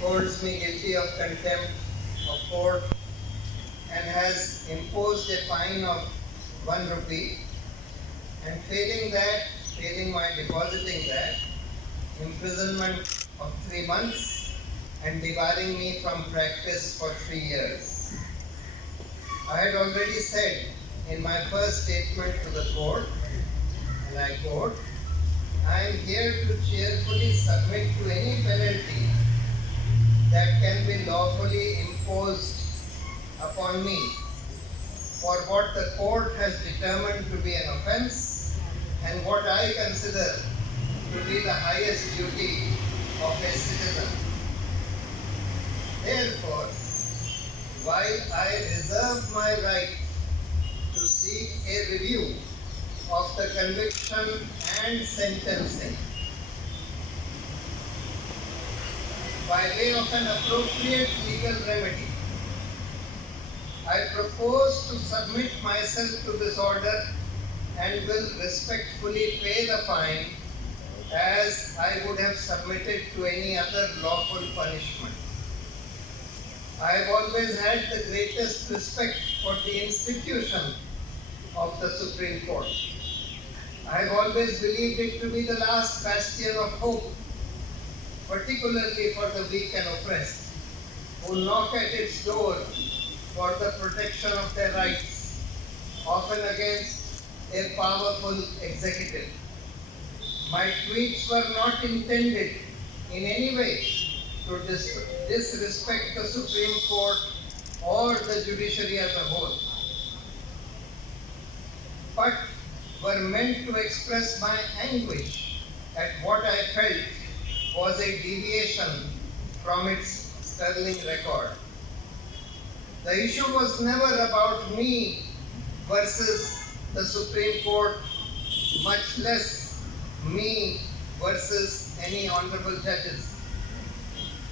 holds me guilty of contempt of court and has imposed a fine of 1 rupee, and failing my depositing that, imprisonment of 3 months and debarring me from practice for 3 years. I had already said in my first statement to the court, and I quote, I am here to cheerfully submit to any penalty that can be lawfully imposed upon me for what the court has determined to be an offence and what I consider to be the highest duty of a citizen. Therefore, while I reserve my right to seek a review of the conviction and sentencing by way of an appropriate legal remedy, I propose to submit myself to this order and will respectfully pay the fine as I would have submitted to any other lawful punishment. I have always had the greatest respect for the institution of the Supreme Court. I have always believed it to be the last bastion of hope, particularly for the weak and oppressed, who knock at its door for the protection of their rights, often against a powerful executive. My tweets were not intended in any way to disrespect the Supreme Court or the judiciary as a whole, but were meant to express my anguish at what I felt was a deviation from its sterling record. The issue was never about me versus the Supreme Court, much less me versus any honorable judges.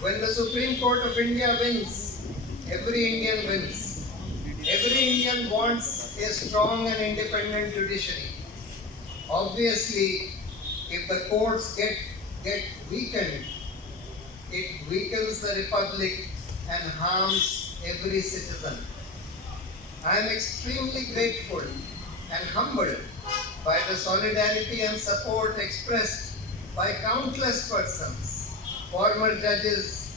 When the Supreme Court of India wins, every Indian wins. Every Indian wants a strong and independent judiciary. Obviously, if the courts get weakened, it weakens the republic and harms every citizen. I am extremely grateful and humbled by the solidarity and support expressed by countless persons, former judges,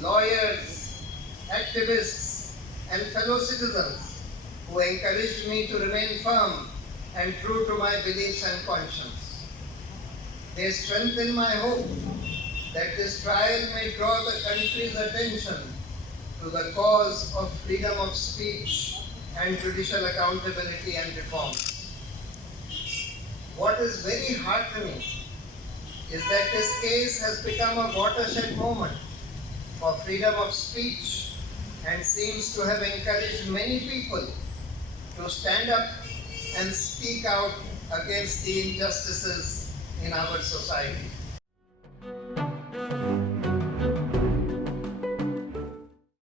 lawyers, activists, and fellow citizens who encouraged me to remain firm and true to my beliefs and conscience. They strengthen my hope that this trial may draw the country's attention to the cause of freedom of speech and judicial accountability and reform. What is very heartening is that this case has become a watershed moment for freedom of speech and seems to have encouraged many people to stand up and speak out against the injustices in our society.